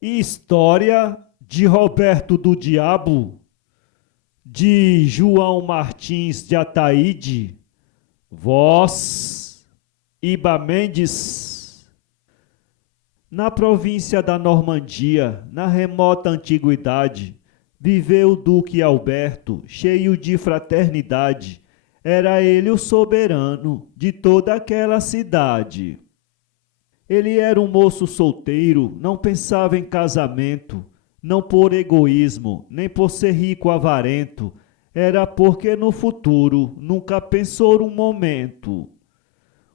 História de Roberto do Diabo, de João Martins de Ataíde, voz Iba Mendes. Na província da Normandia, na remota antiguidade, viveu o Duque Alberto, cheio de fraternidade. Era ele o soberano de toda aquela cidade. Ele era um moço solteiro, não pensava em casamento, não por egoísmo, nem por ser rico avarento, era porque no futuro nunca pensou um momento.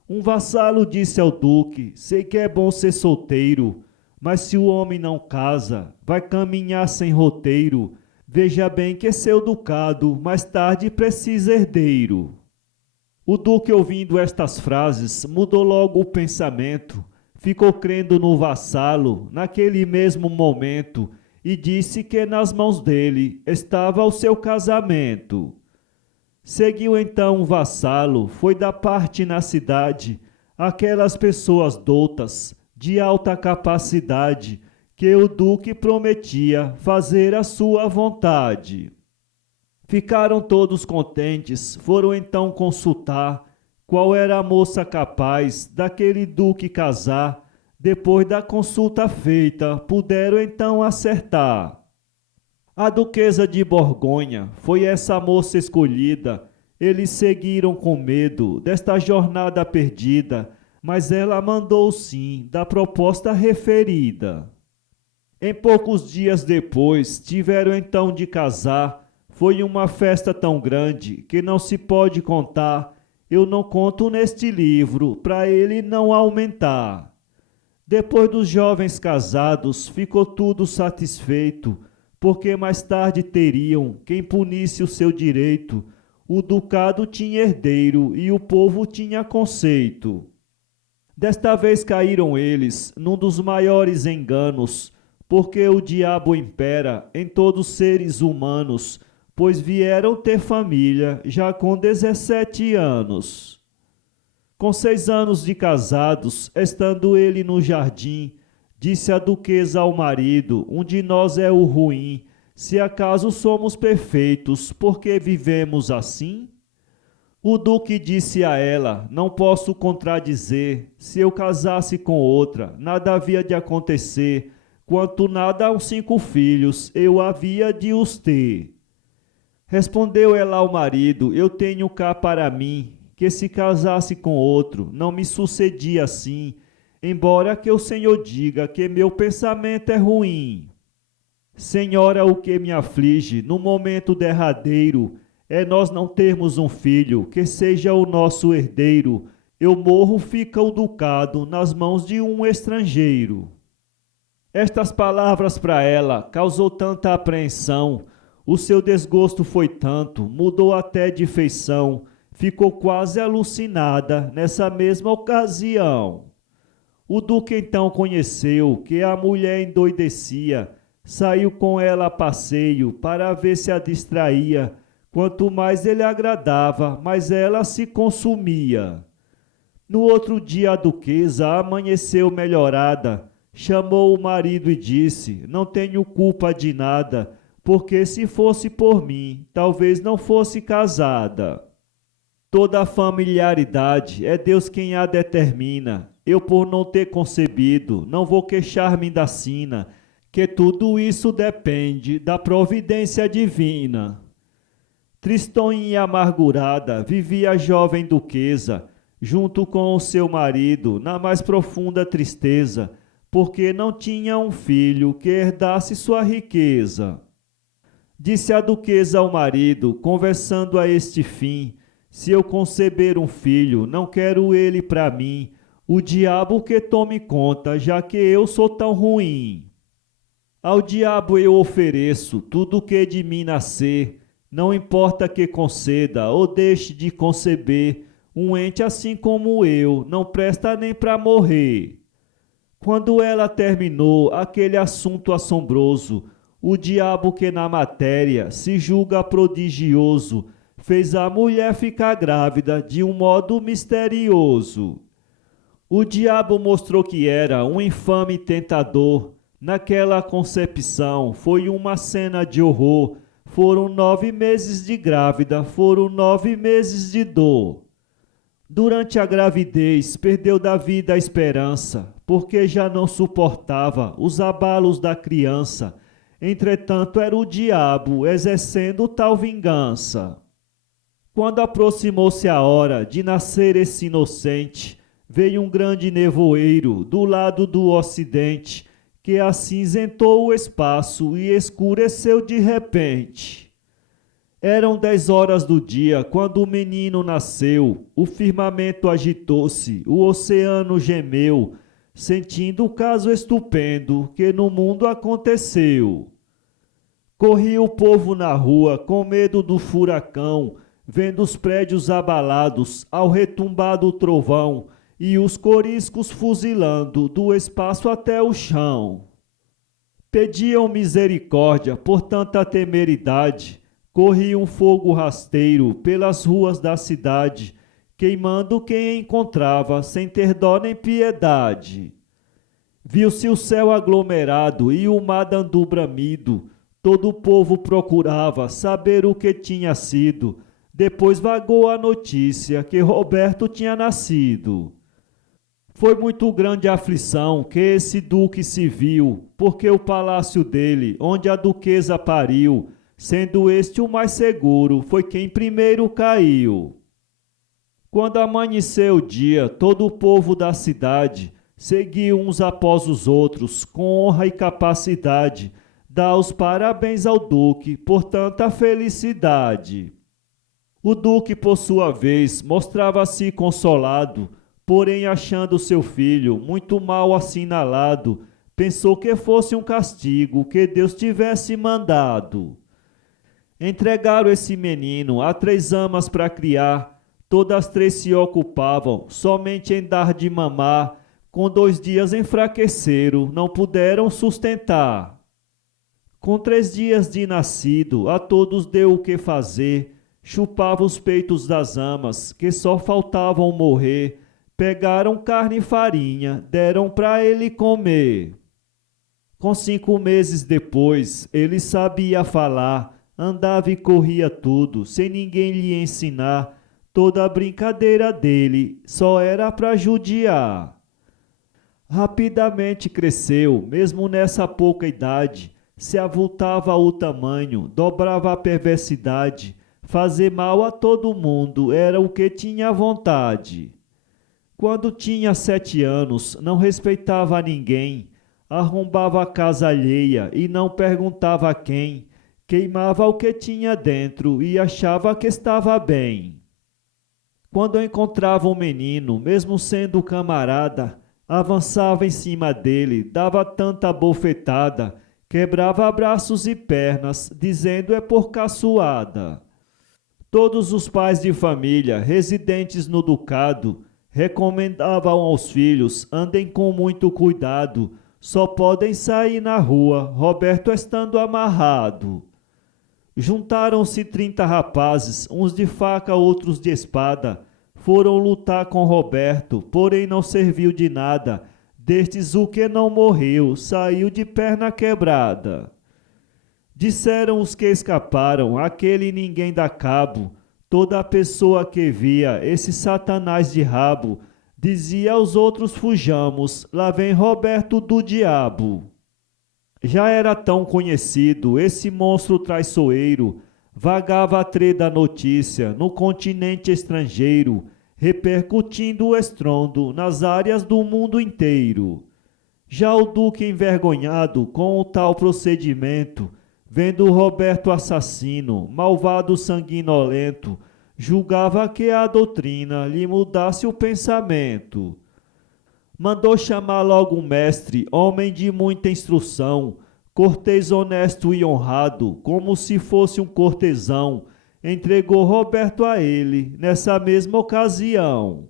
Um vassalo disse ao duque: sei que é bom ser solteiro, mas se o homem não casa, vai caminhar sem roteiro. Veja bem que seu ducado mais tarde precisa herdeiro. O duque, ouvindo estas frases, mudou logo o pensamento, ficou crendo no vassalo naquele mesmo momento e disse que nas mãos dele estava o seu casamento. Seguiu então o vassalo, foi dar parte na cidade aquelas pessoas doutas, de alta capacidade, que o duque prometia fazer a sua vontade. Ficaram todos contentes, foram então consultar qual era a moça capaz daquele duque casar. Depois da consulta feita, puderam então acertar. A duquesa de Borgonha foi essa moça escolhida. Eles seguiram com medo desta jornada perdida, mas ela mandou sim da proposta referida. Em poucos dias depois, tiveram então de casar. Foi uma festa tão grande que não se pode contar. Eu não conto neste livro, para ele não aumentar. Depois dos jovens casados, ficou tudo satisfeito, porque mais tarde teriam quem punisse o seu direito. O ducado tinha herdeiro e o povo tinha conceito. Desta vez caíram eles num dos maiores enganos, porque o diabo impera em todos os seres humanos, pois vieram ter família já com 17 anos. Com 6 anos de casados, estando ele no jardim, disse a duquesa ao marido: um de nós é o ruim, se acaso somos perfeitos, por que vivemos assim? O duque disse a ela: não posso contradizer, se eu casasse com outra, nada havia de acontecer, quanto nada aos 5 filhos eu havia de os ter. Respondeu ela ao marido: eu tenho cá para mim, que se casasse com outro, não me sucedia assim, embora que o Senhor diga que meu pensamento é ruim. Senhora, o que me aflige no momento derradeiro é nós não termos um filho que seja o nosso herdeiro. Eu morro, fica o ducado nas mãos de um estrangeiro. Estas palavras para ela causou tanta apreensão, o seu desgosto foi tanto, mudou até de feição, ficou quase alucinada nessa mesma ocasião. O duque então conheceu que a mulher endoidecia, saiu com ela a passeio para ver se a distraía. Quanto mais ele agradava, mais ela se consumia. No outro dia a duquesa amanheceu melhorada, chamou o marido e disse: não tenho culpa de nada, porque se fosse por mim, talvez não fosse casada. Toda a familiaridade é Deus quem a determina. Eu, por não ter concebido, não vou queixar-me da sina, que tudo isso depende da providência divina. Tristonha e amargurada vivia a jovem duquesa, junto com o seu marido, na mais profunda tristeza, porque não tinha um filho que herdasse sua riqueza. Disse a duquesa ao marido, conversando a este fim: se eu conceber um filho, não quero ele para mim, o diabo que tome conta, já que eu sou tão ruim. Ao diabo eu ofereço tudo o que de mim nascer, não importa que conceda ou deixe de conceber, um ente assim como eu não presta nem para morrer. Quando ela terminou aquele assunto assombroso, o diabo que na matéria se julga prodigioso, fez a mulher ficar grávida de um modo misterioso. O diabo mostrou que era um infame tentador. Naquela concepção foi uma cena de horror. Foram 9 meses de grávida, foram 9 meses de dor. Durante a gravidez, perdeu da vida a esperança, porque já não suportava os abalos da criança. Entretanto, era o diabo exercendo tal vingança. Quando aproximou-se a hora de nascer esse inocente, veio um grande nevoeiro do lado do ocidente, que acinzentou o espaço e escureceu de repente. Eram 10 horas do dia quando o menino nasceu. O firmamento agitou-se, o oceano gemeu, sentindo o caso estupendo que no mundo aconteceu. Corria o povo na rua com medo do furacão, vendo os prédios abalados ao retumbar do trovão e os coriscos fuzilando do espaço até o chão. Pediam misericórdia por tanta temeridade. Corria um fogo rasteiro pelas ruas da cidade, queimando quem encontrava sem ter dó nem piedade. Viu-se o céu aglomerado e o mar dando bramido. Todo o povo procurava saber o que tinha sido. Depois vagou a notícia que Roberto tinha nascido. Foi muito grande a aflição que esse duque se viu, porque o palácio dele, onde a duquesa pariu, sendo este o mais seguro, foi quem primeiro caiu. Quando amanheceu o dia, todo o povo da cidade seguiu uns após os outros, com honra e capacidade, dá os parabéns ao duque por tanta felicidade. O duque, por sua vez, mostrava-se consolado, porém, achando seu filho muito mal assinalado, pensou que fosse um castigo que Deus tivesse mandado. Entregaram esse menino a 3 amas para criar. Todas 3 se ocupavam somente em dar de mamar. Com 2 dias enfraqueceram, não puderam sustentar. Com 3 dias de nascido, a todos deu o que fazer. Chupava os peitos das amas, que só faltavam morrer. Pegaram carne e farinha, deram para ele comer. Com 5 meses depois, ele sabia falar, andava e corria tudo, sem ninguém lhe ensinar. Toda a brincadeira dele só era para judiar. Rapidamente cresceu, mesmo nessa pouca idade. Se avultava o tamanho, dobrava a perversidade. Fazer mal a todo mundo era o que tinha vontade. Quando tinha 7 anos, não respeitava ninguém. Arrombava a casa alheia e não perguntava a quem. Queimava o que tinha dentro e achava que estava bem. Quando encontrava um menino, mesmo sendo camarada, avançava em cima dele, dava tanta bofetada, quebrava braços e pernas, dizendo é por caçoada. Todos os pais de família, residentes no ducado, recomendavam aos filhos, andem com muito cuidado, só podem sair na rua, Roberto estando amarrado. Juntaram-se 30 rapazes, uns de faca, outros de espada. Foram lutar com Roberto, porém não serviu de nada. Destes o que não morreu, saiu de perna quebrada. Disseram os que escaparam, aquele ninguém dá cabo. Toda a pessoa que via esse satanás de rabo, dizia aos outros fujamos, lá vem Roberto do diabo. Já era tão conhecido esse monstro traiçoeiro, vagava a treda notícia no continente estrangeiro, repercutindo o estrondo nas áreas do mundo inteiro. Já o duque envergonhado com o tal procedimento, vendo Roberto assassino, malvado sanguinolento, julgava que a doutrina lhe mudasse o pensamento. Mandou chamar logo um mestre, homem de muita instrução, cortês honesto e honrado, como se fosse um cortesão, entregou Roberto a ele nessa mesma ocasião.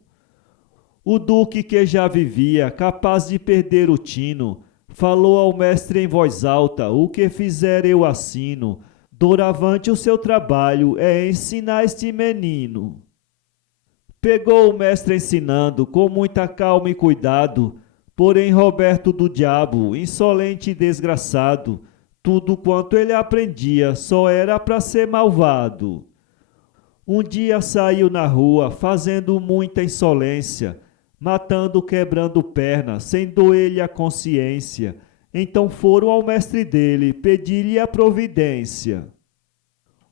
O duque, que já vivia, capaz de perder o tino, falou ao mestre em voz alta, o que fizer eu assino, Doravante o seu trabalho é ensinar este menino. Pegou o mestre ensinando com muita calma e cuidado, porém Roberto do diabo, insolente e desgraçado, tudo quanto ele aprendia só era para ser malvado. Um dia saiu na rua fazendo muita insolência, matando, quebrando pernas, sem doer-lhe a consciência. Então foram ao mestre dele pedir-lhe a providência.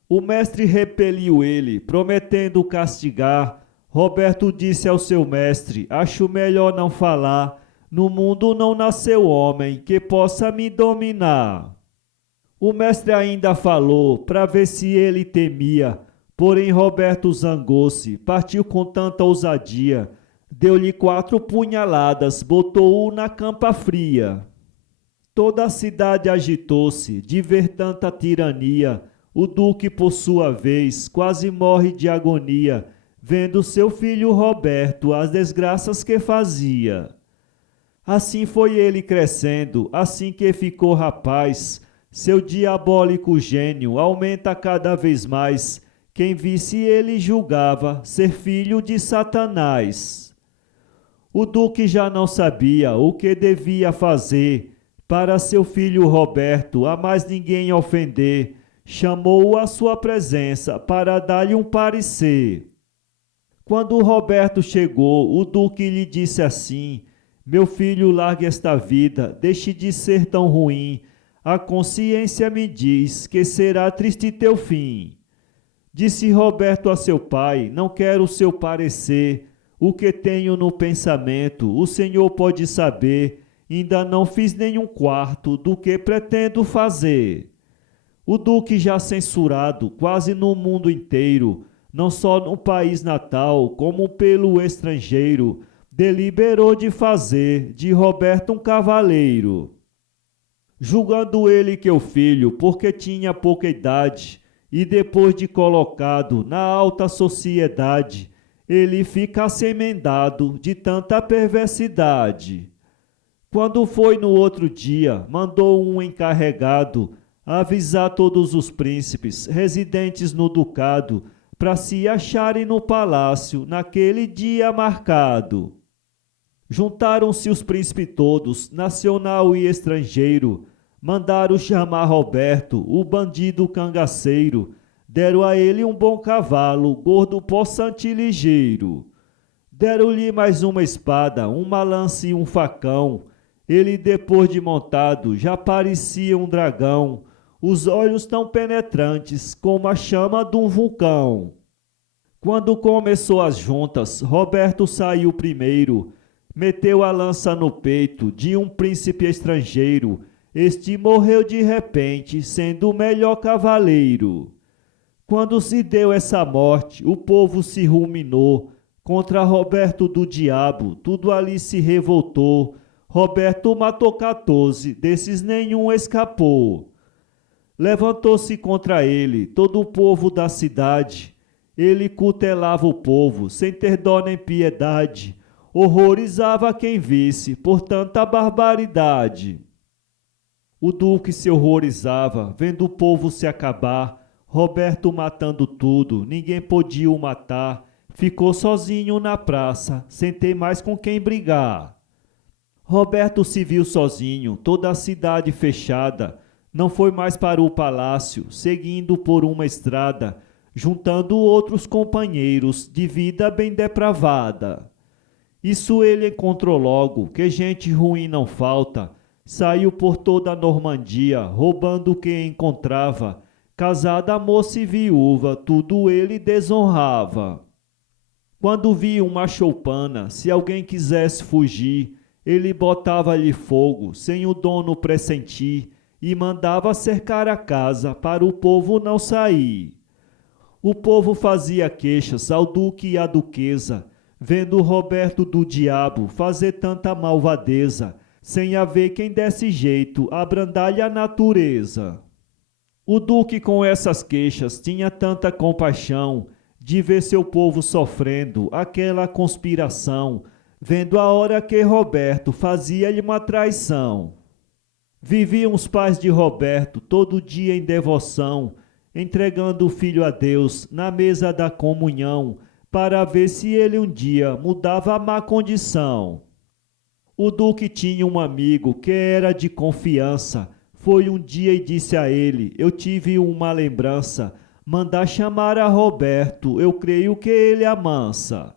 O mestre repeliu ele, prometendo castigar. Roberto disse ao seu mestre: acho melhor não falar, no mundo não nasceu homem que possa me dominar. O mestre ainda falou, para ver se ele temia, porém Roberto zangou-se, partiu com tanta ousadia, deu-lhe 4 punhaladas, botou-o na campa fria. Toda a cidade agitou-se de ver tanta tirania. O duque, por sua vez, quase morre de agonia, vendo seu filho Roberto as desgraças que fazia. Assim foi ele crescendo, assim que ficou rapaz, seu diabólico gênio aumenta cada vez mais. Quem visse ele julgava ser filho de Satanás. O duque já não sabia o que devia fazer para seu filho Roberto a mais ninguém ofender. Chamou-o à sua presença para dar-lhe um parecer. Quando Roberto chegou, o duque lhe disse assim: meu filho, largue esta vida, deixe de ser tão ruim. A consciência me diz que será triste teu fim. Disse Roberto a seu pai: não quero o seu parecer. O que tenho no pensamento, o senhor pode saber. Ainda não fiz nenhum quarto do que pretendo fazer. O duque, já censurado quase no mundo inteiro, não só no país natal, como pelo estrangeiro, deliberou de fazer de Roberto um cavaleiro. Julgando ele que o filho, porque tinha pouca idade, e depois de colocado na alta sociedade, ele ficasse emendado de tanta perversidade. Quando foi no outro dia, mandou um encarregado avisar todos os príncipes residentes no ducado para se acharem no palácio naquele dia marcado. Juntaram-se os príncipes todos, nacional e estrangeiro, mandaram chamar Roberto, o bandido cangaceiro, deram a ele um bom cavalo, gordo, possante e ligeiro. Deram-lhe mais uma espada, uma lança e um facão. Ele, depois de montado, já parecia um dragão, os olhos tão penetrantes como a chama de um vulcão. Quando começou as juntas, Roberto saiu primeiro, meteu a lança no peito de um príncipe estrangeiro. Este morreu de repente, sendo o melhor cavaleiro. Quando se deu essa morte, o povo se ruminou. Contra Roberto do diabo, tudo ali se revoltou. Roberto matou 14, desses nenhum escapou. Levantou-se contra ele todo o povo da cidade. Ele cutelava o povo, sem ter dó nem piedade. Horrorizava quem visse por tanta barbaridade. O duque se horrorizava, vendo o povo se acabar. Roberto matando tudo, ninguém podia o matar. Ficou sozinho na praça, sem ter mais com quem brigar. Roberto se viu sozinho, toda a cidade fechada. Não foi mais para o palácio, seguindo por uma estrada, juntando outros companheiros de vida bem depravada. Isso ele encontrou logo, que gente ruim não falta. Saiu por toda a Normandia, roubando o que encontrava. Casada, moça e viúva, tudo ele desonrava. Quando via uma choupana, se alguém quisesse fugir, ele botava-lhe fogo, sem o dono pressentir, e mandava cercar a casa para o povo não sair. O povo fazia queixas ao duque e à duquesa, vendo Roberto do diabo fazer tanta malvadeza, sem haver quem desse jeito a abrandar-lhe a natureza. O duque com essas queixas tinha tanta compaixão de ver seu povo sofrendo aquela conspiração, vendo a hora que Roberto fazia-lhe uma traição. Viviam os pais de Roberto todo dia em devoção, entregando o filho a Deus na mesa da comunhão, para ver se ele um dia mudava a má condição. O duque tinha um amigo que era de confiança. Foi um dia e disse a ele: eu tive uma lembrança, mandar chamar a Roberto, eu creio que ele amansa.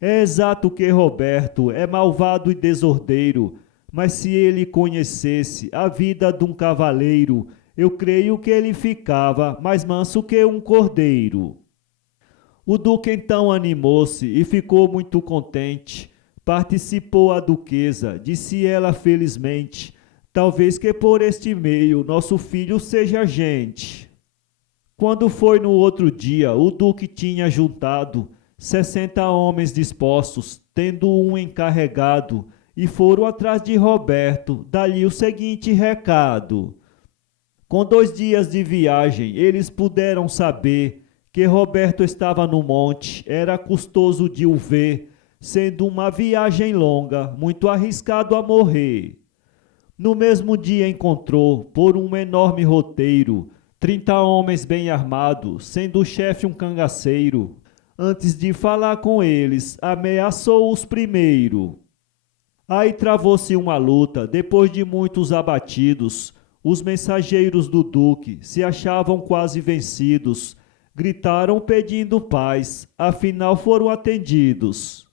É exato que Roberto é malvado e desordeiro, mas se ele conhecesse a vida de um cavaleiro, eu creio que ele ficava mais manso que um cordeiro. O duque então animou-se e ficou muito contente. Participou a duquesa, disse ela felizmente: talvez que por este meio nosso filho seja gente. Quando foi no outro dia, o duque tinha juntado 60 homens dispostos, tendo um encarregado, e foram atrás de Roberto, dali o seguinte recado. Com 2 dias de viagem, eles puderam saber que Roberto estava no monte, era custoso de o ver, sendo uma viagem longa, muito arriscado a morrer. No mesmo dia encontrou, por um enorme roteiro, 30 homens bem armados, sendo o chefe um cangaceiro. Antes de falar com eles, ameaçou-os primeiro. Aí travou-se uma luta, depois de muitos abatidos. Os mensageiros do duque se achavam quase vencidos. Gritaram pedindo paz, afinal foram atendidos.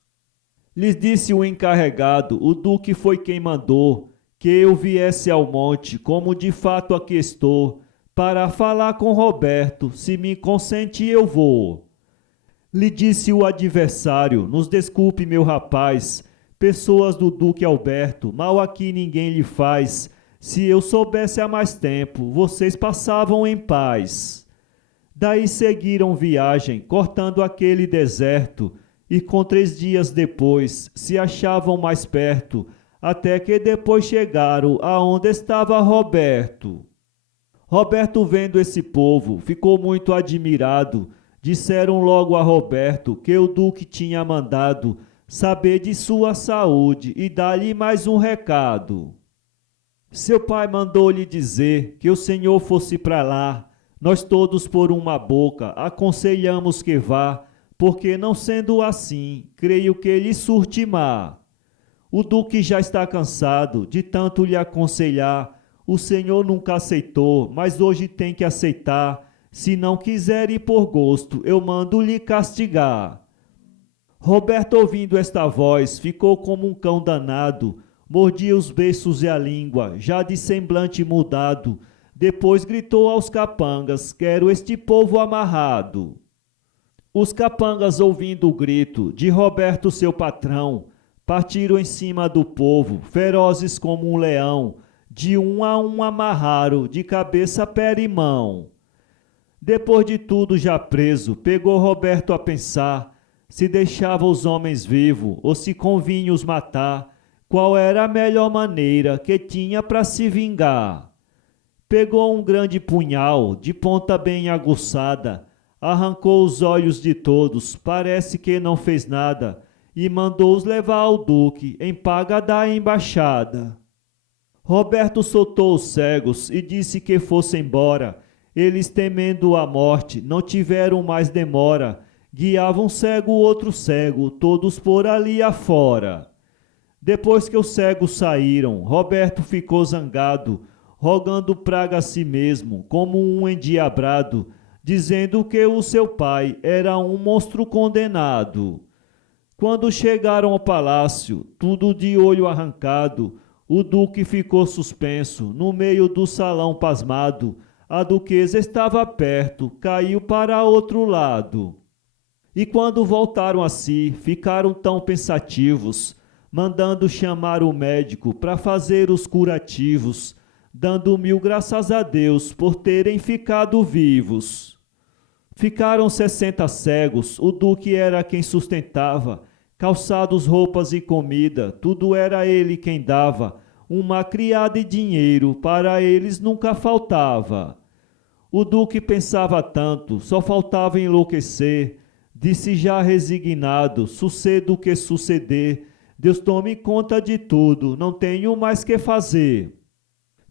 Lhes disse o encarregado, o duque foi quem mandou, que eu viesse ao monte, como de fato aqui estou, para falar com Roberto, se me consente eu vou. Lhe disse o adversário, nos desculpe meu rapaz, pessoas do duque Alberto, mal aqui ninguém lhe faz, se eu soubesse há mais tempo, vocês passavam em paz. Daí seguiram viagem, cortando aquele deserto, e com 3 dias depois se achavam mais perto, até que depois chegaram aonde estava Roberto. Roberto, vendo esse povo, ficou muito admirado. Disseram logo a Roberto que o duque tinha mandado saber de sua saúde e dar-lhe mais um recado. Seu pai mandou-lhe dizer que o senhor fosse para lá. Nós todos por uma boca aconselhamos que vá, porque não sendo assim, creio que lhe surte má. O duque já está cansado de tanto lhe aconselhar. O senhor nunca aceitou, mas hoje tem que aceitar. Se não quiser ir por gosto, eu mando lhe castigar. Roberto, ouvindo esta voz, ficou como um cão danado, mordia os beiços e a língua, já de semblante mudado. Depois gritou aos capangas: quero este povo amarrado. Os capangas, ouvindo o grito de Roberto, seu patrão, partiram em cima do povo, ferozes como um leão, de um a um amarraram, de cabeça, pé e mão. Depois de tudo já preso, pegou Roberto a pensar, se deixava os homens vivos ou se convinha os matar, qual era a melhor maneira que tinha para se vingar. Pegou um grande punhal, de ponta bem aguçada, arrancou os olhos de todos, parece que não fez nada, e mandou-os levar ao duque, em paga da embaixada. Roberto soltou os cegos e disse que fossem embora. Eles, temendo a morte, não tiveram mais demora. Guiavam um cego, outro cego, todos por ali afora. Depois que os cegos saíram, Roberto ficou zangado, rogando praga a si mesmo, como um endiabrado, dizendo que o seu pai era um monstro condenado. Quando chegaram ao palácio, tudo de olho arrancado, o duque ficou suspenso, no meio do salão pasmado. A duquesa estava perto, caiu para outro lado. E quando voltaram a si, ficaram tão pensativos, mandando chamar o médico para fazer os curativos, dando 1000 graças a Deus por terem ficado vivos. Ficaram 60 cegos, o duque era quem sustentava, calçados, roupas e comida, tudo era ele quem dava, uma criada e dinheiro para eles nunca faltava. O duque pensava tanto, só faltava enlouquecer, disse já resignado, suceda o que suceder, Deus tome conta de tudo, não tenho mais que fazer.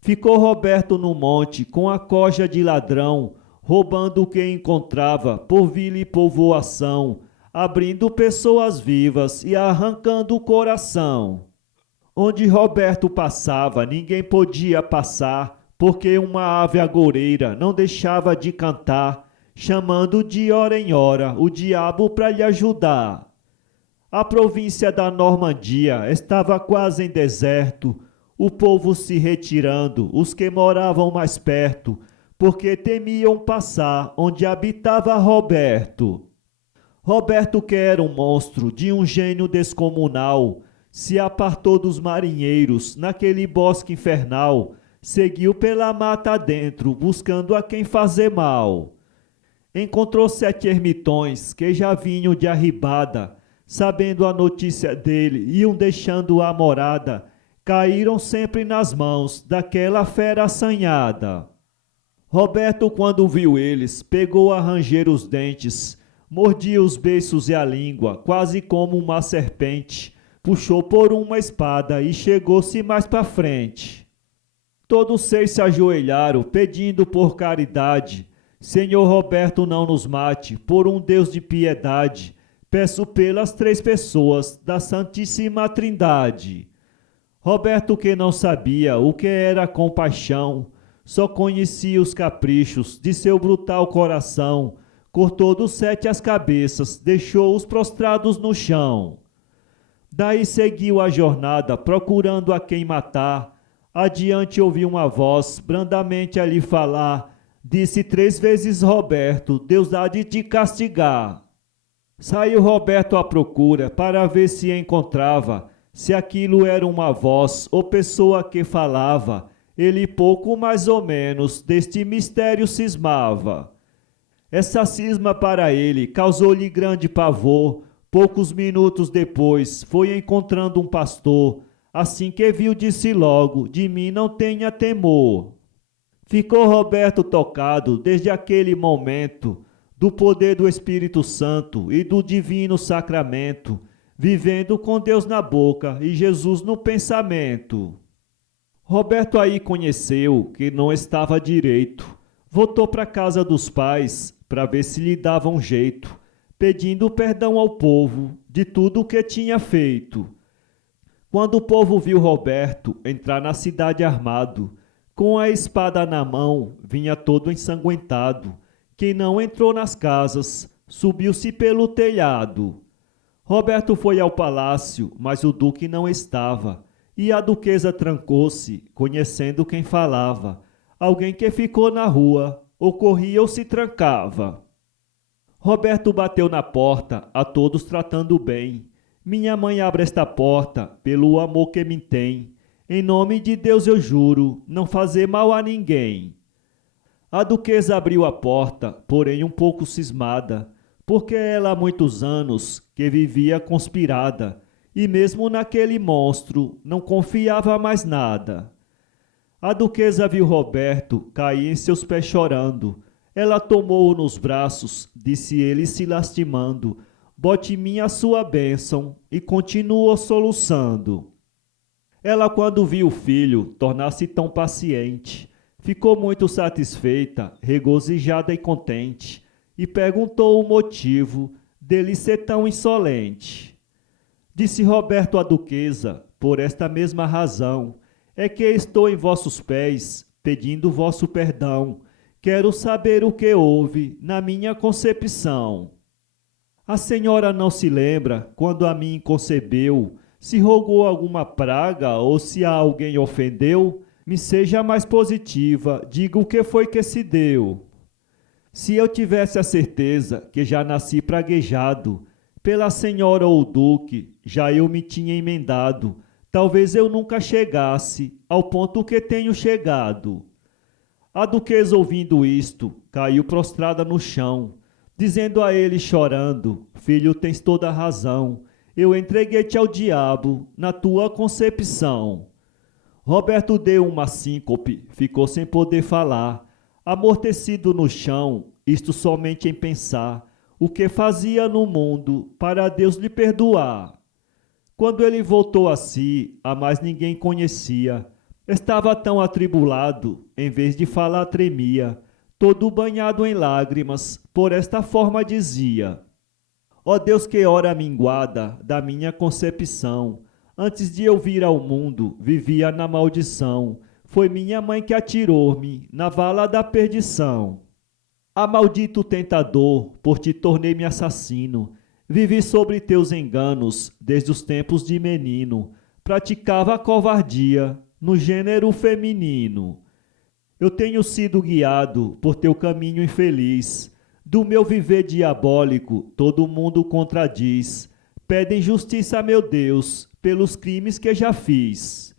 Ficou Roberto no monte com a coja de ladrão, roubando o que encontrava por vila e povoação, abrindo pessoas vivas e arrancando o coração. Onde Roberto passava, ninguém podia passar, porque uma ave agoureira não deixava de cantar, chamando de hora em hora o diabo para lhe ajudar. A província da Normandia estava quase em deserto, o povo se retirando, os que moravam mais perto, porque temiam passar onde habitava Roberto. Roberto, que era um monstro de um gênio descomunal, se apartou dos marinheiros naquele bosque infernal, seguiu pela mata adentro, buscando a quem fazer mal. Encontrou 7 ermitões que já vinham de arribada, sabendo a notícia dele, iam deixando a morada, caíram sempre nas mãos daquela fera assanhada. Roberto, quando viu eles, pegou a ranger os dentes, mordia os beiços e a língua, quase como uma serpente, puxou por uma espada e chegou-se mais para frente. Todos 6 se ajoelharam, pedindo por caridade: Senhor Roberto, não nos mate, por um Deus de piedade, peço pelas 3 pessoas da Santíssima Trindade. Roberto, que não sabia o que era compaixão, só conhecia os caprichos de seu brutal coração, cortou dos 7 as cabeças, deixou-os prostrados no chão. Daí seguiu a jornada, procurando a quem matar. Adiante ouviu uma voz brandamente a lhe falar. Disse 3 vezes Roberto: Deus há de te castigar. Saiu Roberto à procura para ver se encontrava, se aquilo era uma voz ou pessoa que falava. Ele pouco mais ou menos deste mistério cismava. Essa cisma para ele causou-lhe grande pavor. Poucos minutos depois foi encontrando um pastor. Assim que viu, disse logo: de mim não tenha temor. Ficou Roberto tocado desde aquele momento do poder do Espírito Santo e do divino sacramento, vivendo com Deus na boca e Jesus no pensamento. Roberto aí conheceu que não estava direito. Voltou para casa dos pais para ver se lhe dava um jeito, pedindo perdão ao povo de tudo o que tinha feito. Quando o povo viu Roberto entrar na cidade armado, com a espada na mão, vinha todo ensanguentado. Quem não entrou nas casas, subiu-se pelo telhado. Roberto foi ao palácio, mas o duque não estava, e a duquesa trancou-se, conhecendo quem falava. Alguém que ficou na rua, ou corria ou se trancava. Roberto bateu na porta, a todos tratando bem. Minha mãe, abre esta porta, pelo amor que me tem. Em nome de Deus eu juro, não fazer mal a ninguém. A duquesa abriu a porta, porém um pouco cismada, porque ela há muitos anos que vivia conspirada, e mesmo naquele monstro não confiava mais nada. A duquesa viu Roberto cair em seus pés chorando. Ela tomou-o nos braços, disse ele se lastimando: bote em mim a sua bênção, e continuou soluçando. Ela, quando viu o filho tornar-se tão paciente, ficou muito satisfeita, regozijada e contente, e perguntou o motivo dele ser tão insolente. Disse Roberto à duquesa: por esta mesma razão é que estou em vossos pés, pedindo vosso perdão. Quero saber o que houve na minha concepção. A senhora não se lembra, quando a mim concebeu, se rogou alguma praga ou se a alguém ofendeu? Me seja mais positiva, diga o que foi que se deu. Se eu tivesse a certeza que já nasci praguejado, pela senhora ou duque, já eu me tinha emendado. Talvez eu nunca chegasse ao ponto que tenho chegado. A duquesa, ouvindo isto, caiu prostrada no chão, dizendo a ele chorando: filho, tens toda a razão, eu entreguei-te ao diabo na tua concepção. Roberto deu uma síncope, ficou sem poder falar, amortecido no chão, isto somente em pensar o que fazia no mundo para Deus lhe perdoar. Quando ele voltou a si, a mais ninguém conhecia. Estava tão atribulado, em vez de falar tremia. todo banhado em lágrimas, por esta forma dizia: Ó Deus, que hora minguada da minha concepção, antes de eu vir ao mundo, vivia na maldição. Foi minha mãe que atirou-me na vala da perdição. Ah, maldito tentador, por ti tornei-me assassino. Vivi sobre teus enganos desde os tempos de menino. Praticava a covardia no gênero feminino. Eu tenho sido guiado por teu caminho infeliz. Do meu viver diabólico, todo mundo contradiz. Pedem justiça a meu Deus pelos crimes que já fiz.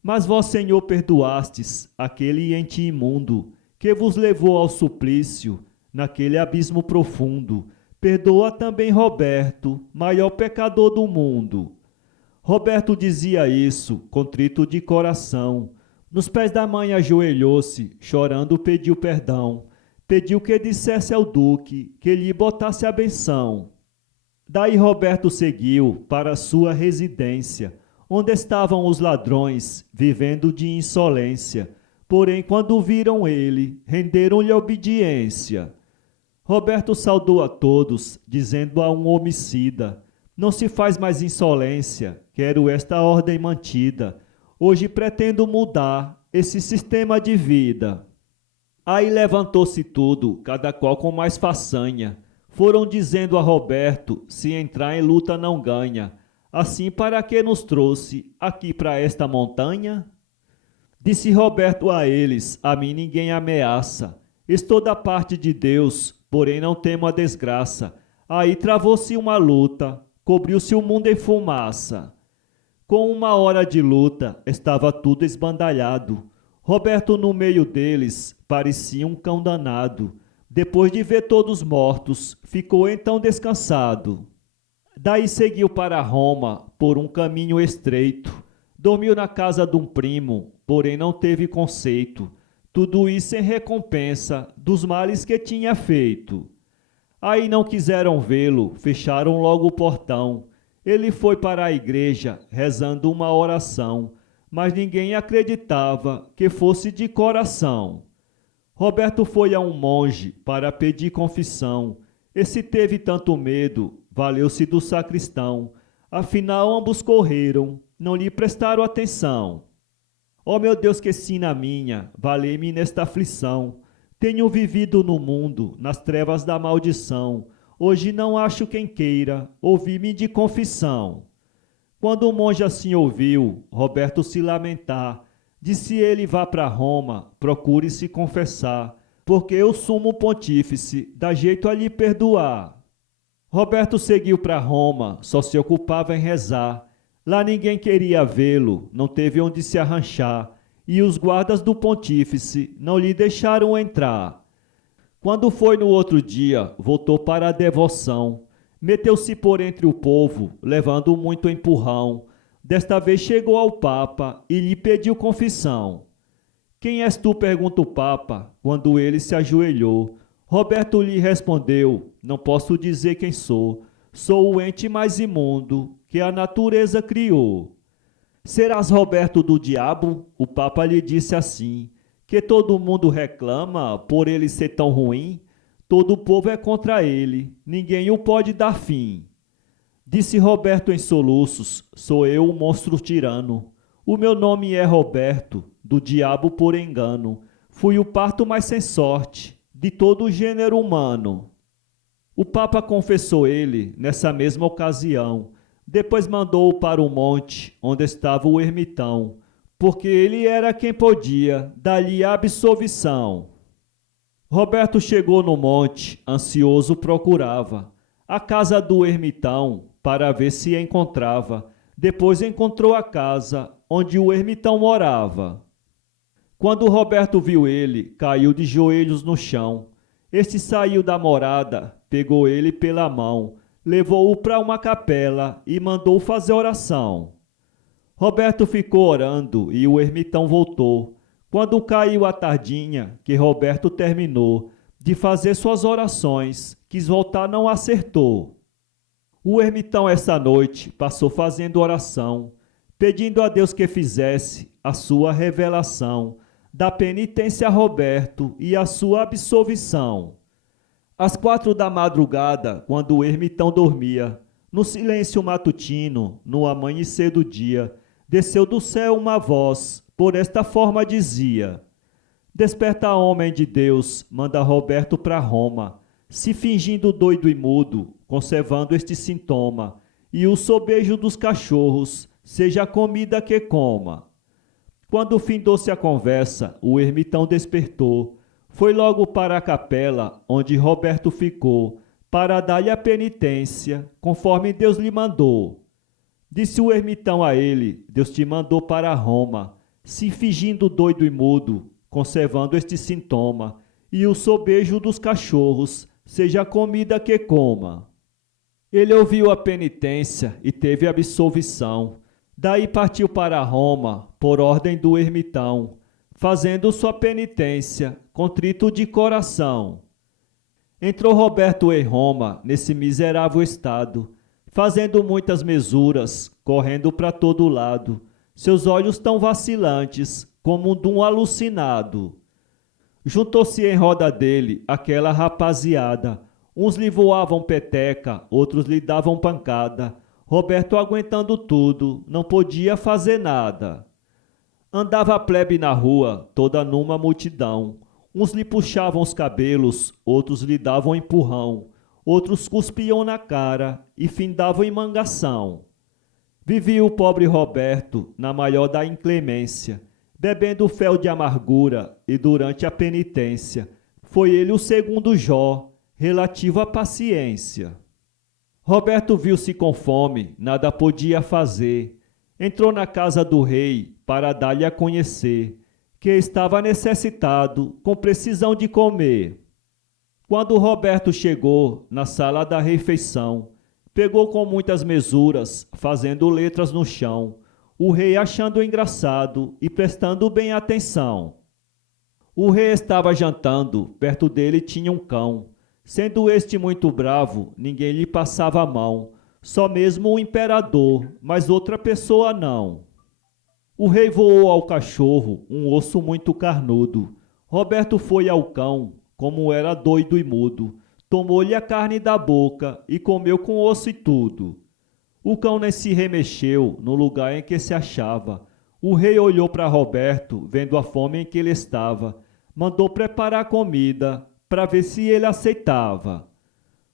Mas vós, Senhor, perdoastes aquele ente imundo que vos levou ao suplício naquele abismo profundo. Perdoa também Roberto, maior pecador do mundo. Roberto dizia isso, contrito de coração. Nos pés da mãe ajoelhou-se, chorando pediu perdão. Pediu que dissesse ao duque que lhe botasse a benção. Daí Roberto seguiu para sua residência, onde estavam os ladrões, vivendo de insolência. Porém, quando viram ele, renderam-lhe obediência. Roberto saudou a todos, dizendo a um homicida: Não se faz mais insolência, quero esta ordem mantida. Hoje pretendo mudar esse sistema de vida. Aí levantou-se tudo, cada qual com mais façanha. Foram dizendo a Roberto, se entrar em luta não ganha. Assim, para que nos trouxe aqui para esta montanha? Disse Roberto a eles, a mim ninguém ameaça. Estou da parte de Deus, porém não temo a desgraça. Aí travou-se uma luta, cobriu-se o mundo em fumaça. Com uma hora de luta, estava tudo esbandalhado. Roberto no meio deles parecia um cão danado. Depois de ver todos mortos, ficou então descansado. Daí seguiu para Roma por um caminho estreito. Dormiu na casa de um primo, porém não teve conceito. Tudo isso em recompensa dos males que tinha feito. Aí não quiseram vê-lo, fecharam logo o portão. Ele foi para a igreja, rezando uma oração, mas ninguém acreditava que fosse de coração. Roberto foi a um monge para pedir confissão. Esse teve tanto medo, valeu-se do sacristão. Afinal, ambos correram, não lhe prestaram atenção. Ó meu Deus, que sina minha, valei-me nesta aflição. Tenho vivido no mundo, nas trevas da maldição. Hoje não acho quem queira ouvir-me de confissão. Quando o monge assim ouviu, Roberto se lamentar, disse ele: vá para Roma, procure se confessar, porque o sumo pontífice dá jeito a lhe perdoar. Roberto seguiu para Roma, só se ocupava em rezar. Lá ninguém queria vê-lo, não teve onde se arranchar, e os guardas do pontífice não lhe deixaram entrar. Quando foi no outro dia, voltou para a devoção. Meteu-se por entre o povo, levando muito empurrão. Desta vez chegou ao Papa e lhe pediu confissão. Quem és tu? Pergunta o Papa, quando ele se ajoelhou. Roberto lhe respondeu: não posso dizer quem sou. Sou o ente mais imundo que a natureza criou. Serás Roberto do diabo? O Papa lhe disse assim: que todo mundo reclama por ele ser tão ruim. Todo o povo é contra ele, ninguém o pode dar fim. Disse Roberto em soluços: sou eu o monstro tirano. O meu nome é Roberto, do diabo por engano. Fui o parto mais sem sorte de todo o gênero humano. O Papa confessou ele nessa mesma ocasião. Depois mandou-o para o monte onde estava o ermitão, porque ele era quem podia dar-lhe a absolvição. Roberto chegou no monte, ansioso procurava a casa do ermitão para ver se encontrava. Depois encontrou a casa onde o ermitão morava. Quando Roberto viu ele, caiu de joelhos no chão. Este saiu da morada, pegou ele pela mão, levou-o para uma capela e mandou fazer oração. Roberto ficou orando e o ermitão voltou. Quando caiu a tardinha, que Roberto terminou de fazer suas orações, quis voltar, não acertou. O ermitão essa noite passou fazendo oração, pedindo a Deus que fizesse a sua revelação. da penitência a Roberto e a sua absolvição. Às 4 da madrugada, quando o ermitão dormia, no silêncio matutino, no amanhecer do dia, desceu do céu uma voz, por esta forma dizia: Desperta, homem de Deus, manda Roberto para Roma, se fingindo doido e mudo, conservando este sintoma, e o sobejo dos cachorros seja a comida que coma. Quando findou-se a conversa, o ermitão despertou, foi logo para a capela, onde Roberto ficou, para dar-lhe a penitência, conforme Deus lhe mandou. Disse o ermitão a ele: Deus te mandou para Roma, se fingindo doido e mudo, conservando este sintoma, e o sobejo dos cachorros seja a comida que coma. Ele ouviu a penitência e teve absolvição. Daí partiu para Roma, por ordem do ermitão, fazendo sua penitência, contrito de coração. Entrou Roberto em Roma, nesse miserável estado, fazendo muitas mesuras, correndo para todo lado, seus olhos tão vacilantes, como de um alucinado. Juntou-se em roda dele aquela rapaziada, uns lhe voavam peteca, outros lhe davam pancada. Roberto, aguentando tudo, não podia fazer nada. Andava a plebe na rua, toda numa multidão. Uns lhe puxavam os cabelos, outros lhe davam empurrão, outros cuspiam na cara e findavam em mangação. Vivia o pobre Roberto na maior da inclemência, bebendo fel de amargura, e durante a penitência foi ele o segundo Jó, relativo à paciência. Roberto viu-se com fome, nada podia fazer. Entrou na casa do rei para dar-lhe a conhecer que estava necessitado, com precisão de comer. Quando Roberto chegou na sala da refeição, pegou com muitas mesuras, fazendo letras no chão, o rei achando engraçado e prestando bem atenção. O rei estava jantando, perto dele tinha um cão. Sendo este muito bravo, ninguém lhe passava a mão, só mesmo o imperador, mas outra pessoa não. O rei voou ao cachorro, um osso muito carnudo. Roberto foi ao cão, como era doido e mudo, tomou-lhe a carne da boca e comeu com osso e tudo. O cão nem se remexeu no lugar em que se achava. O rei olhou para Roberto, vendo a fome em que ele estava, mandou preparar comida, para ver se ele aceitava.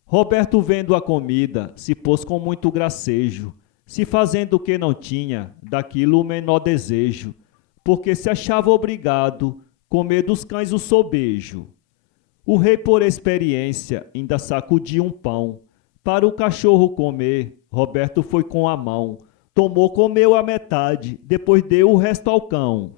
Roberto, vendo a comida, se pôs com muito gracejo, se fazendo o que não tinha, daquilo o menor desejo, porque se achava obrigado comer dos cães o sobejo. O rei, por experiência, ainda sacudia um pão. Para o cachorro comer, Roberto foi com a mão, tomou, comeu a metade, depois deu o resto ao cão.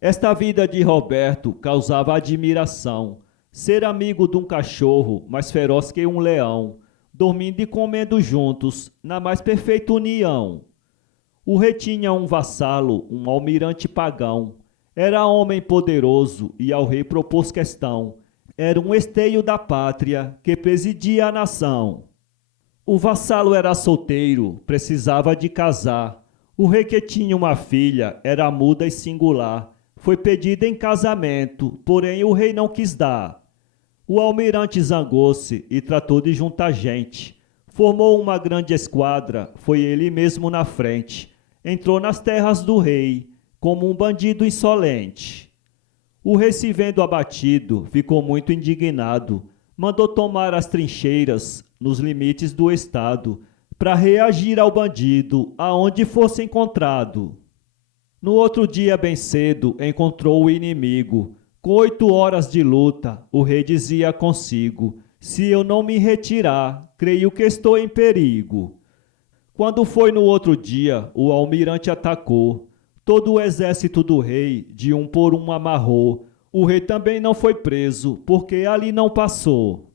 Esta vida de Roberto causava admiração, ser amigo de um cachorro mais feroz que um leão, dormindo e comendo juntos, na mais perfeita união. O rei tinha um vassalo, um almirante pagão. Era homem poderoso e ao rei propôs questão. Era um esteio da pátria que presidia a nação. O vassalo era solteiro, precisava de casar. O rei, que tinha uma filha, era muda e singular. Foi pedida em casamento, porém o rei não quis dar. O almirante zangou-se e tratou de juntar gente. Formou uma grande esquadra, foi ele mesmo na frente. Entrou nas terras do rei, como um bandido insolente. O rei, se vendo abatido, ficou muito indignado. Mandou tomar as trincheiras nos limites do estado, para reagir ao bandido, aonde fosse encontrado. No outro dia, bem cedo, encontrou o inimigo. Com 8 horas de luta, o rei dizia consigo: se eu não me retirar, creio que estou em perigo. Quando foi no outro dia, o almirante atacou. Todo o exército do rei, de um por um, amarrou. O rei também não foi preso, porque ali não passou.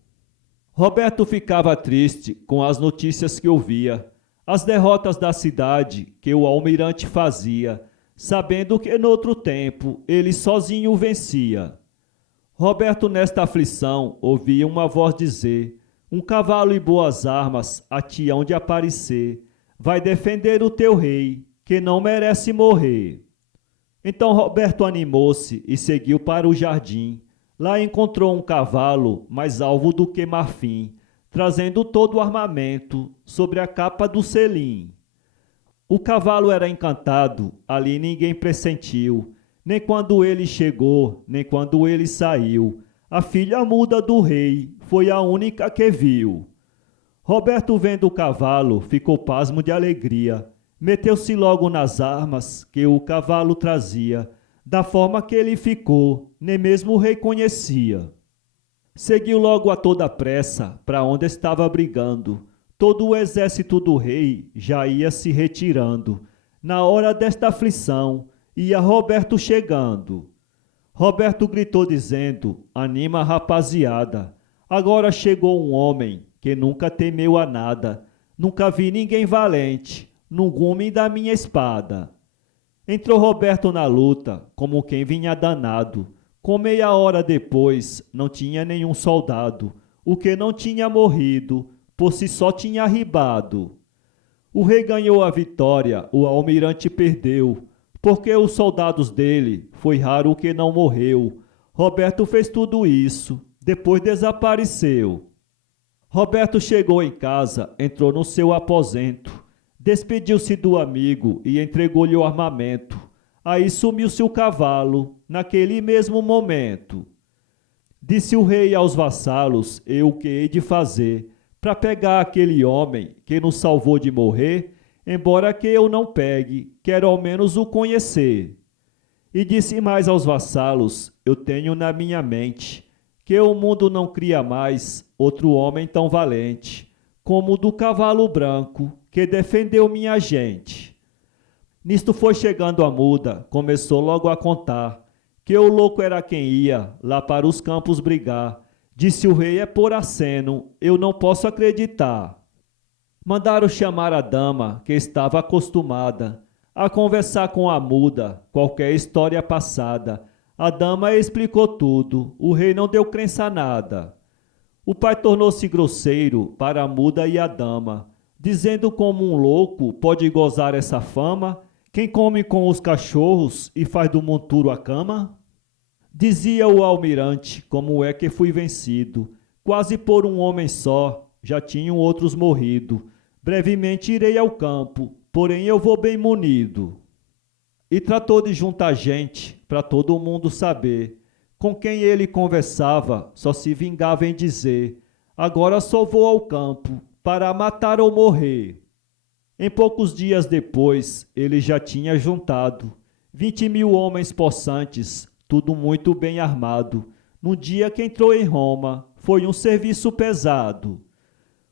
Roberto ficava triste com as notícias que ouvia, as derrotas da cidade que o almirante fazia, sabendo que noutro tempo ele sozinho vencia. Roberto, nesta aflição, ouvia uma voz dizer: um cavalo e boas armas a ti hão de aparecer, vai defender o teu rei, que não merece morrer. Então Roberto animou-se e seguiu para o jardim. Lá encontrou um cavalo mais alvo do que marfim, trazendo todo o armamento sobre a capa do selim. O cavalo era encantado, ali ninguém pressentiu, nem quando ele chegou, nem quando ele saiu. A filha muda do rei foi a única que viu. Roberto, vendo o cavalo, ficou pasmo de alegria. Meteu-se logo nas armas que o cavalo trazia. Da forma que ele ficou, nem mesmo o rei conhecia. Seguiu logo a toda pressa para onde estava brigando. Todo o exército do rei já ia se retirando. Na hora desta aflição, ia Roberto chegando. Roberto gritou dizendo: anima, rapaziada. Agora chegou um homem que nunca temeu a nada. Nunca vi ninguém valente no gume da minha espada. Entrou Roberto na luta como quem vinha danado. Com meia hora depois não tinha nenhum soldado. O que não tinha morrido, por si só tinha arribado. O rei ganhou a vitória, o almirante perdeu, porque os soldados dele foi raro o que não morreu. Roberto fez tudo isso, depois desapareceu. Roberto chegou em casa, entrou no seu aposento, despediu-se do amigo e entregou-lhe o armamento. Aí sumiu-se o cavalo, naquele mesmo momento. Disse o rei aos vassalos: eu o que hei de fazer para pegar aquele homem que nos salvou de morrer? Embora que eu não pegue, quero ao menos o conhecer. E disse mais aos vassalos: eu tenho na minha mente que o mundo não cria mais outro homem tão valente como o do cavalo branco que defendeu minha gente. Nisto foi chegando a muda, começou logo a contar que o louco era quem ia lá para os campos brigar. Disse o rei: é por aceno, eu não posso acreditar. Mandaram chamar a dama, que estava acostumada a conversar com a muda, qualquer história passada. A dama explicou tudo, o rei não deu crença a nada. O pai tornou-se grosseiro para a muda e a dama, dizendo como um louco pode gozar essa fama, quem come com os cachorros e faz do monturo a cama? Dizia o almirante: como é que fui vencido? Quase por um homem só, já tinham outros morrido. Brevemente irei ao campo, porém eu vou bem munido. E tratou de juntar gente, para todo mundo saber. Com quem ele conversava, só se vingava em dizer: agora só vou ao campo, para matar ou morrer. Em poucos dias depois, ele já tinha juntado 20.000 homens possantes, tudo muito bem armado. No dia que entrou em Roma, foi um serviço pesado.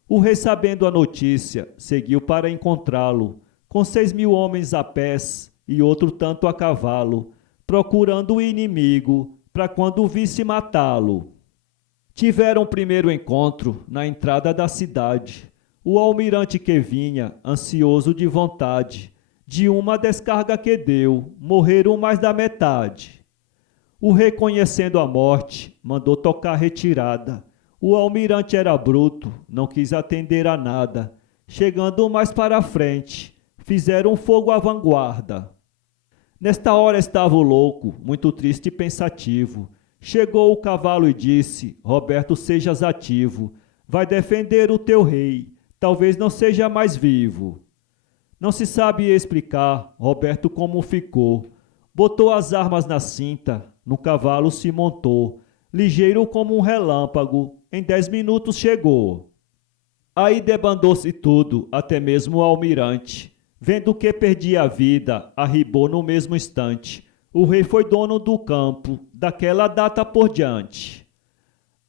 O rei, sabendo a notícia, seguiu para encontrá-lo, com 6.000 homens a pés e outro tanto a cavalo, procurando o inimigo, para quando visse matá-lo. Tiveram primeiro encontro na entrada da cidade. O almirante que vinha, ansioso de vontade, de uma descarga que deu, morreram mais da metade. O rei, conhecendo a morte, mandou tocar retirada. O almirante era bruto, não quis atender a nada. Chegando mais para a frente, fizeram fogo à vanguarda. Nesta hora estava o louco, muito triste e pensativo. Chegou o cavalo e disse: Roberto, sejas ativo, vai defender o teu rei, talvez não seja mais vivo. Não se sabe explicar Roberto como ficou. Botou as armas na cinta, no cavalo se montou, ligeiro como um relâmpago, em 10 minutos chegou. Aí debandou-se tudo, até mesmo o almirante. Vendo que perdia a vida, arribou no mesmo instante. O rei foi dono do campo, daquela data por diante.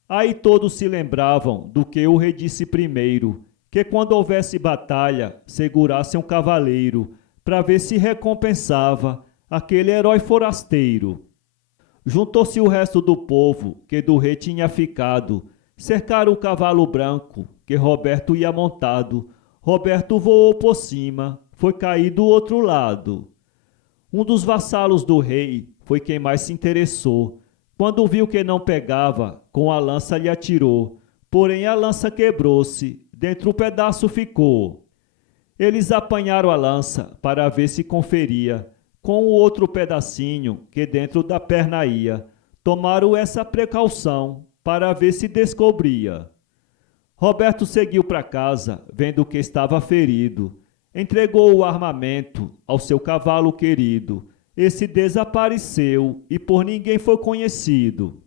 Aí todos se lembravam do que o rei disse primeiro, que quando houvesse batalha, segurasse um cavaleiro, para ver se recompensava aquele herói forasteiro. Juntou-se o resto do povo, que do rei tinha ficado, cercaram o cavalo branco, que Roberto ia montado. Roberto voou por cima, foi cair do outro lado. Um dos vassalos do rei foi quem mais se interessou. Quando viu que não pegava, com a lança lhe atirou. Porém a lança quebrou-se, dentro o pedaço ficou. Eles apanharam a lança para ver se conferia. com o outro pedacinho que dentro da perna ia. Tomaram essa precaução para ver se descobria. Roberto seguiu para casa, vendo que estava ferido. Entregou o armamento ao seu cavalo querido. Esse desapareceu e por ninguém foi conhecido.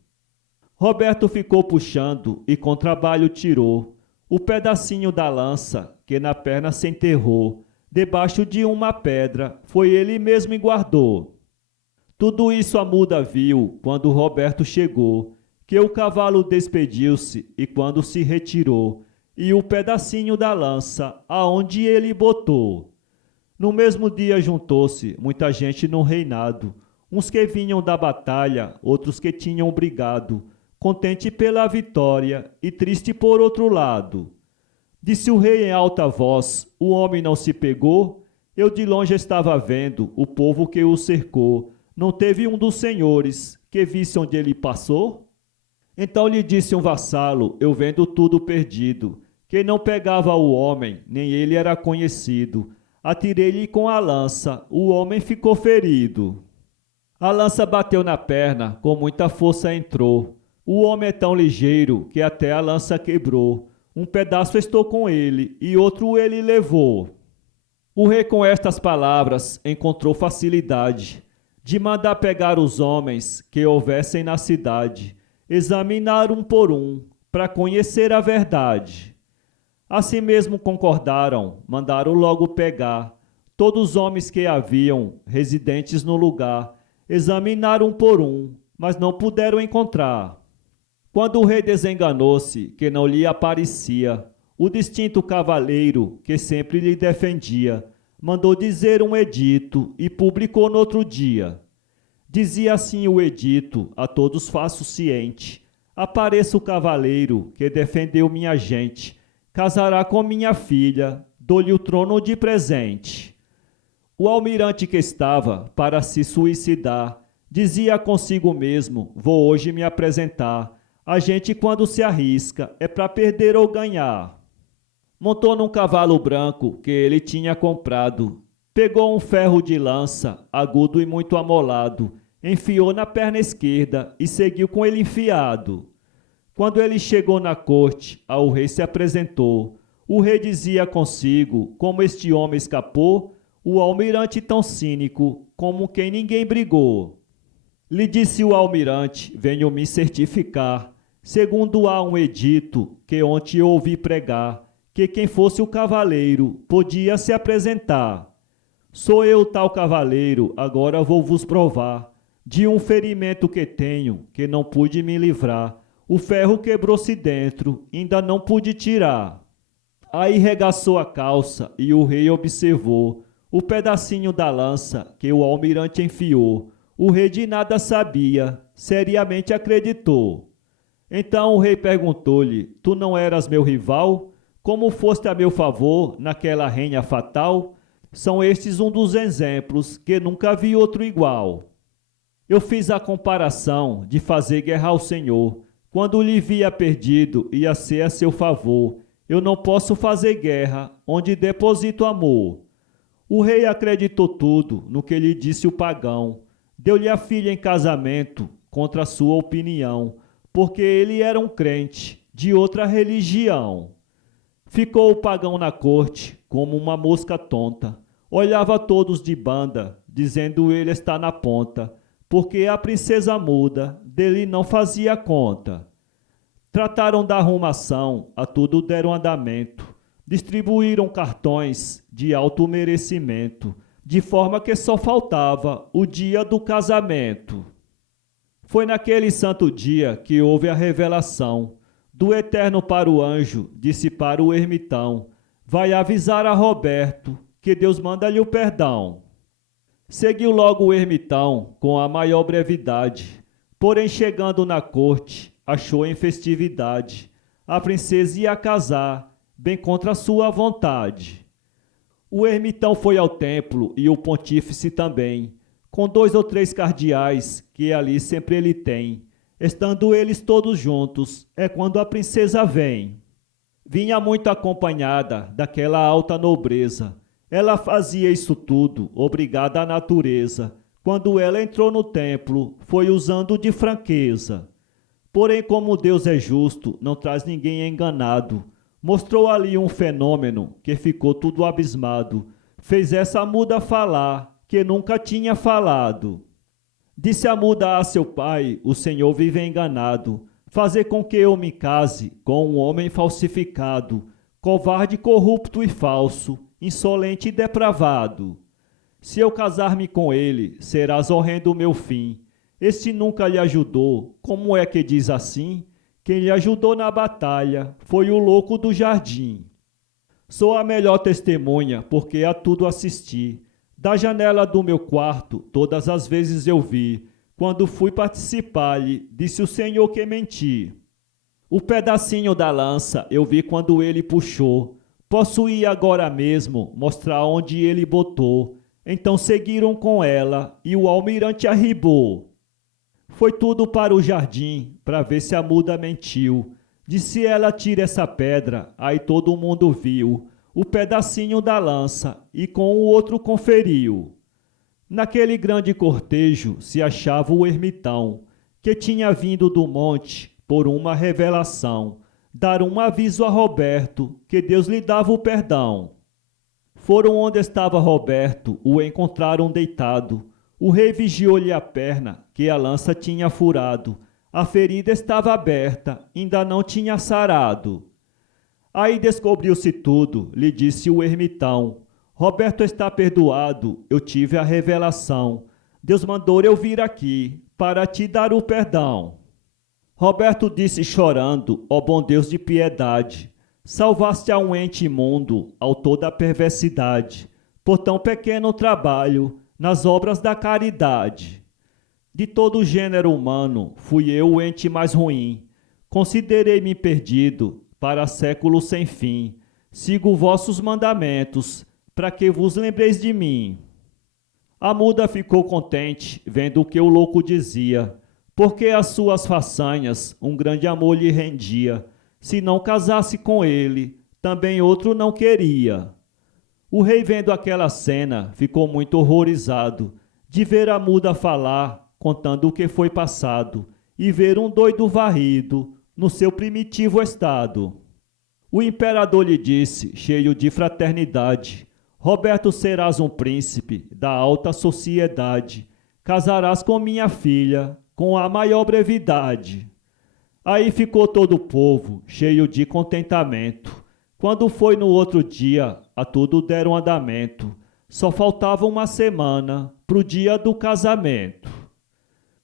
Roberto ficou puxando e com trabalho tirou o pedacinho da lança que na perna se enterrou. Debaixo de uma pedra foi ele mesmo e guardou. Tudo isso a muda viu quando Roberto chegou, que o cavalo despediu-se e quando se retirou, e o pedacinho da lança aonde ele botou. No mesmo dia juntou-se muita gente no reinado, uns que vinham da batalha, outros que tinham brigado, contente pela vitória e triste por outro lado. Disse o rei em alta voz, o homem não se pegou? Eu de longe estava vendo o povo que o cercou. Não teve um dos senhores que visse onde ele passou? Então lhe disse um vassalo, eu vendo tudo perdido, que não pegava o homem, nem ele era conhecido. Atirei-lhe com a lança, o homem ficou ferido. A lança bateu na perna, com muita força entrou. O homem é tão ligeiro que até a lança quebrou. Um pedaço estou com ele e outro ele levou. O rei com estas palavras encontrou facilidade de mandar pegar os homens que houvessem na cidade, examinar um por um, para conhecer a verdade. Assim mesmo concordaram, mandaram logo pegar todos os homens que haviam residentes no lugar, examinaram um por um, mas não puderam encontrar. Quando o rei desenganou-se, que não lhe aparecia, o distinto cavaleiro, que sempre lhe defendia, mandou dizer um edito e publicou no outro dia. Dizia assim o edito, a todos faço ciente: apareça o cavaleiro que defendeu minha gente, casará com minha filha, dou-lhe o trono de presente. O almirante que estava para se suicidar, dizia consigo mesmo, vou hoje me apresentar. A gente quando se arrisca é para perder ou ganhar. Montou num cavalo branco que ele tinha comprado. Pegou um ferro de lança, agudo e muito amolado, enfiou na perna esquerda e seguiu com ele enfiado. Quando ele chegou na corte, ao rei se apresentou. O rei dizia consigo, como este homem escapou, o almirante tão cínico, como quem ninguém brigou. Lhe disse o almirante, venho me certificar, segundo há um edito que ontem ouvi pregar, que quem fosse o cavaleiro podia se apresentar. Sou eu tal cavaleiro, agora vou vos provar, de um ferimento que tenho, que não pude me livrar. O ferro quebrou-se dentro, ainda não pude tirar. Aí regaçou a calça e o rei observou o pedacinho da lança que o almirante enfiou. O rei de nada sabia, seriamente acreditou. Então o rei perguntou-lhe, tu não eras meu rival? Como foste a meu favor naquela renha fatal? São estes um dos exemplos que nunca vi outro igual. Eu fiz a comparação de fazer guerra ao Senhor. Quando lhe via perdido, ia ser a seu favor. Eu não posso fazer guerra onde deposito amor. O rei acreditou tudo no que lhe disse o pagão. Deu-lhe a filha em casamento contra a sua opinião, porque ele era um crente de outra religião. Ficou o pagão na corte como uma mosca tonta. Olhava todos de banda, dizendo ele está na ponta, porque a princesa muda dele não fazia conta. Trataram da arrumação, a tudo deram andamento. Distribuíram cartões de alto merecimento, de forma que só faltava o dia do casamento. Foi naquele santo dia que houve a revelação do Eterno para o anjo, disse para o ermitão, vai avisar a Roberto que Deus manda-lhe o perdão. Seguiu logo o ermitão com a maior brevidade, porém chegando na corte, achou em festividade, a princesa ia casar, bem contra a sua vontade. O ermitão foi ao templo e o pontífice também, com 2 ou 3 cardeais que ali sempre ele tem. Estando eles todos juntos, é quando a princesa vem. Vinha muito acompanhada daquela alta nobreza. Ela fazia isso tudo, obrigada à natureza. Quando ela entrou no templo, foi usando de franqueza. Porém, como Deus é justo, não traz ninguém enganado. Mostrou ali um fenômeno que ficou tudo abismado. Fez essa muda falar, que nunca tinha falado. Disse a muda a seu pai: o Senhor vive enganado. Fazer com que eu me case com um homem falsificado, covarde, corrupto e falso, insolente e depravado. Se eu casar-me com ele, serás horrendo o meu fim. Este nunca lhe ajudou, como é que diz assim? Quem lhe ajudou na batalha foi o louco do jardim. Sou a melhor testemunha, porque a tudo assisti. Da janela do meu quarto, todas as vezes eu vi. Quando fui participar-lhe, disse o Senhor que menti. O pedacinho da lança eu vi quando ele puxou. Posso ir agora mesmo, mostrar onde ele botou. Então seguiram com ela, e o almirante arribou. Foi tudo para o jardim, para ver se a muda mentiu. Disse ela: tira essa pedra, aí todo mundo viu o pedacinho da lança, e com o outro conferiu. Naquele grande cortejo se achava o ermitão, que tinha vindo do monte por uma revelação, dar um aviso a Roberto, que Deus lhe dava o perdão. Foram onde estava Roberto, o encontraram deitado. O rei vigiou-lhe a perna, que a lança tinha furado. A ferida estava aberta, ainda não tinha sarado. Aí descobriu-se tudo, lhe disse o ermitão. Roberto está perdoado, eu tive a revelação. Deus mandou eu vir aqui, para te dar o perdão. Roberto disse chorando: ó bom Deus de piedade, salvaste a um ente imundo, autor da perversidade, por tão pequeno trabalho, nas obras da caridade. De todo o gênero humano, fui eu o ente mais ruim. Considerei-me perdido, para séculos sem fim. Sigo vossos mandamentos, para que vos lembreis de mim. A muda ficou contente, vendo o que o louco dizia, porque as suas façanhas um grande amor lhe rendia. Se não casasse com ele, também outro não queria. O rei, vendo aquela cena, ficou muito horrorizado, de ver a muda falar, contando o que foi passado, e ver um doido varrido no seu primitivo estado. O imperador lhe disse, cheio de fraternidade: Roberto, serás um príncipe da alta sociedade, casarás com minha filha com a maior brevidade. Aí ficou todo o povo cheio de contentamento. Quando foi no outro dia, a tudo deram andamento. Só faltava uma semana pro dia do casamento.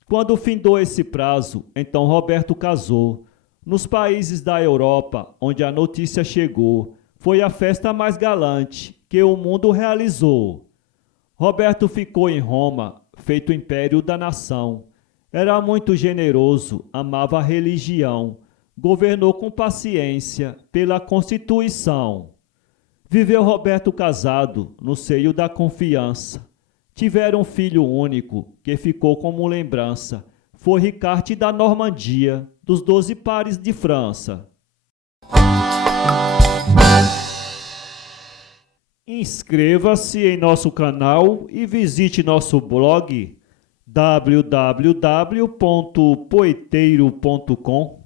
Quando findou esse prazo, então Roberto casou. Nos países da Europa, onde a notícia chegou, foi a festa mais galante que o mundo realizou. Roberto ficou em Roma, feito império da nação. Era muito generoso, amava a religião, governou com paciência pela Constituição. Viveu Roberto casado no seio da confiança. Tiveram um filho único, que ficou como lembrança. Foi Ricarte da Normandia, dos 12 pares de França. Inscreva-se em nosso canal e visite nosso blog www.poeteiro.com.